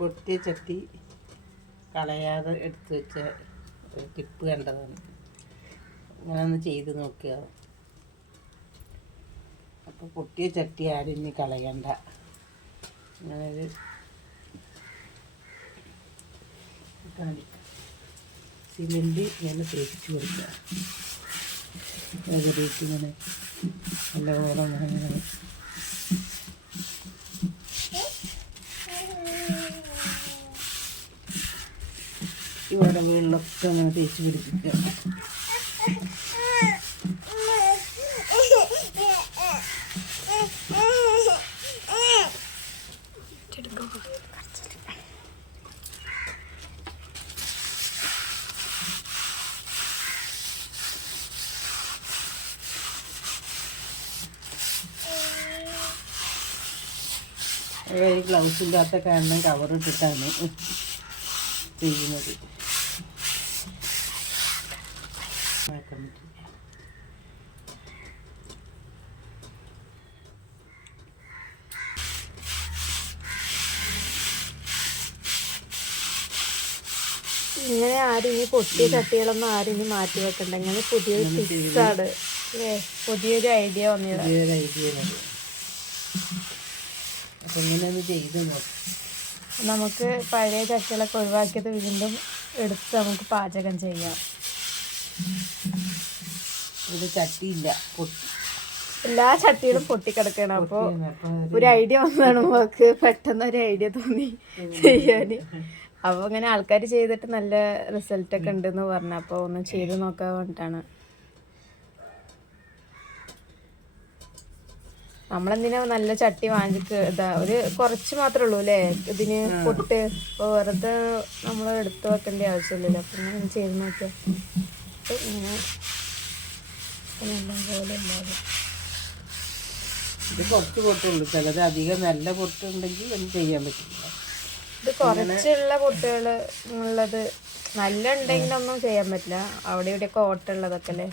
പൊട്ടിയ ചട്ടി കളയാതെ എടുത്തു വെച്ച ഒരു ടിപ്പ് കണ്ടതാണ്. ഇങ്ങനെ ഒന്ന് ചെയ്ത് നോക്കുക. അപ്പോൾ പൊട്ടിയ ചട്ടി ആരും ഇനി കളയണ്ട. ഇങ്ങനൊരു കാണിക്കാം സിമെന്റ് ഇങ്ങനെ തേപ്പിച്ച് കൊടുക്കുക. ഏകദേശം ഇങ്ങനെ നല്ലപോലെ അങ്ങനെ ഇങ്ങനെ വെള്ളമൊക്കെ അങ്ങനെ തേച്ച് പിടിപ്പിക്കുക. ഗ്ലൗസ് ഇല്ലാത്ത കാരണം കവർ ഇട്ടിട്ടാണ് ചെയ്യുന്നത് മാറ്റാൻ പറ്റില്ല ഇങ്ങനെ ആരും ഇനി പൊട്ടിയ ചട്ടികളൊന്നും ആരും ഇനി മാറ്റി വെക്കണ്ട. ഇങ്ങനെ പുതിയൊരു ടിപ്സാണ് അല്ലേ? പുതിയൊരു ഐഡിയ വന്നത് പുതിയൊരു ഐഡിയ മതി അപ്പം ഇങ്ങനെ ഒന്ന് ചെയ്ത് നോക്കാം. നമുക്ക് പഴയ ചട്ടികളൊക്കെ ഒഴിവാക്കിയത് വീണ്ടും എടുത്ത് നമുക്ക് പാചകം ചെയ്യാം. ഇത് ചട്ടിയില്ല. പൊട്ടി എല്ലാ ചട്ടികളും പൊട്ടിക്കിടക്കണം. അപ്പോൾ ഒരു ഐഡിയ വന്നതാണ് നമുക്ക് പെട്ടെന്ന് ഒരു ഐഡിയ തോന്നി ചെയ്യാൻ അപ്പോൾ അങ്ങനെ ആൾക്കാർ ചെയ്തിട്ട് നല്ല റിസൾട്ട് ഒക്കെ ഉണ്ടെന്ന് പറഞ്ഞു. അപ്പോൾ ഒന്ന് ചെയ്ത് നോക്കാൻ വേണ്ടിയിട്ടാണ് നമ്മളെന്തിനാ നല്ല ചട്ടി വാങ്ങിക്ക്? ഇതാ ഒരു കുറച്ച് മാത്രമേ ഉള്ളൂ അല്ലേ? ഇതിന് പൊട്ട്. വെറുതെ നമ്മൾ എടുത്തു വെക്കേണ്ട ആവശ്യമില്ലല്ലോ. അപ്പം ഇങ്ങനെ ചെയ്ത് നോക്കിയാൽ ഇങ്ങനെ നല്ല പോലെ ഉണ്ടാകും ഇത് കുറച്ച് പൊട്ടുണ്ട്. ചിലത് അധികം നല്ല പൊട്ടുണ്ടെങ്കിൽ ഒന്നും ചെയ്യാൻ പറ്റില്ല. ഇത് കുറച്ചുള്ള പൊട്ടുകൾ ഉള്ളത് നല്ല ഉണ്ടെങ്കിലൊന്നും ചെയ്യാൻ പറ്റില്ല. അവിടെ ഇവിടെയൊക്കെ ഓട്ടുള്ളതൊക്കെ അല്ലേ?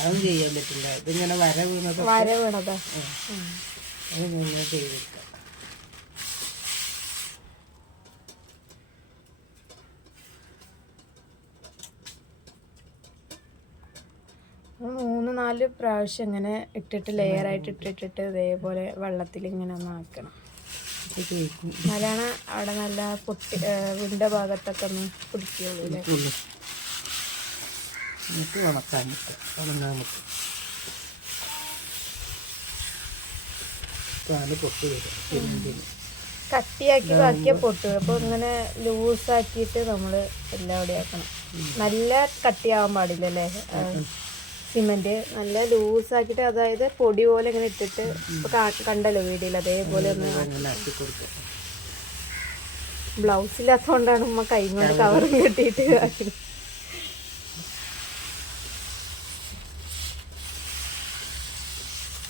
അതൊന്നും ചെയ്യാൻ പറ്റില്ല. ഇതിങ്ങനെ വര വീണത് വര വീണതാ. അത് നിങ്ങൾ ചെയ്തെടുക്കാം. മൂന്ന് നാല് പ്രാവശ്യം ഇങ്ങനെ ഇട്ടിട്ട് ലെയർ ആയിട്ട് ഇട്ടിട്ടിട്ട് ഇതേപോലെ വെള്ളത്തിൽ ഇങ്ങനെ ഒന്ന് ആക്കണം. എന്നാലാണ് അവിടെ നല്ല പൊട്ടി വിണ്ട ഭാഗത്തൊക്കെ ഒന്ന് പിടിക്കുള്ളൂ എന്നിട്ട് ഉണക്കാൻ ഉണങ്ങാൻ പറ്റും കട്ടിയാക്കി ബാക്കിയ പൊട്ട് അപ്പോൾ ഇങ്ങനെ ലൂസാക്കിയിട്ട് നമ്മൾ എല്ലാം ആക്കണം. നല്ല കട്ടിയാവാൻ പാടില്ല അല്ലേ സിമെന്റ് നല്ല ലൂസ് ലൂസാക്കിയിട്ട് അതായത് പൊടി പോലെ ഇങ്ങനെ ഇട്ടിട്ട് കണ്ടല്ലോ വീടിയിൽ അതേപോലെ ഒന്ന് ബ്ലൗസ് ഇല്ലാത്തതുകൊണ്ടാണ് ഉമ്മ കൈ കൊണ്ട് കവർ കെട്ടിയിട്ട് ആക്കുന്നത്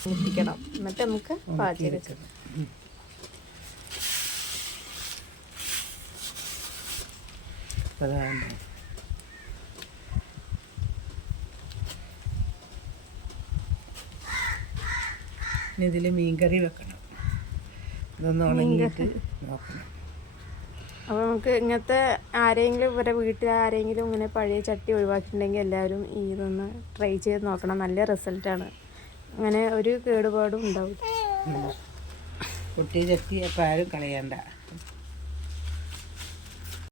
മുട്ടിക്കണം എന്നിട്ട് നമുക്ക് പാചകം അതാണ് ഇനി ഇതിൽ മീൻകറി വെക്കണം. ഇതൊന്ന് ഉണങ്ങിയിട്ട് നോക്കണം. അപ്പോൾ നമുക്ക് ഇങ്ങനത്തെ ആരെങ്കിലും ഇവരെ വീട്ടിൽ ആരെങ്കിലും ഇങ്ങനെ പഴയ ചട്ടി ഒഴിവാക്കിയിട്ടുണ്ടെങ്കിൽ എല്ലാവരും ഇതൊന്ന് ട്രൈ ചെയ്ത് നോക്കണം. നല്ല റിസൾട്ടാണ് അങ്ങനെ ഒരു കേടുപാടും ഉണ്ടാവും കുട്ടി ചട്ടി എപ്പോഴും ആരും കളയണ്ട.